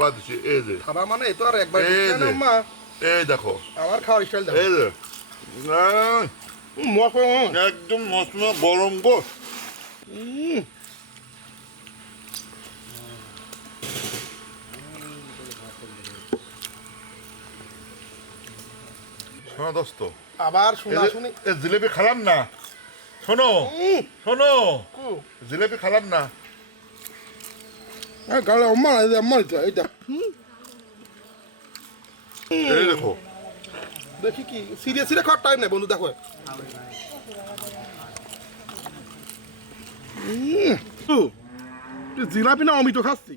খাবার দিচ্ছি, এই যে খাবার মানে এ তো আর একবার এই দিচ্ছে না যে। আম্মা। এই দেখো, আমার খাওয়ার স্টাইল দেখো। এই যে আহ, মশলা একদম মশলা গরম গো। শোনো দোস্ত, আবার শোনা শুনি এই জিলেপি খালাম না, শোনো শোনো, জিলেপি খালাম না। গালে আম্মা আম্মা এইটা এই দেখো, দেখি কি সিরিয়াসলি খাওয়ার টাইম নেই বন্ধু দেখো। জিলাপি না অমিত খাচ্ছি।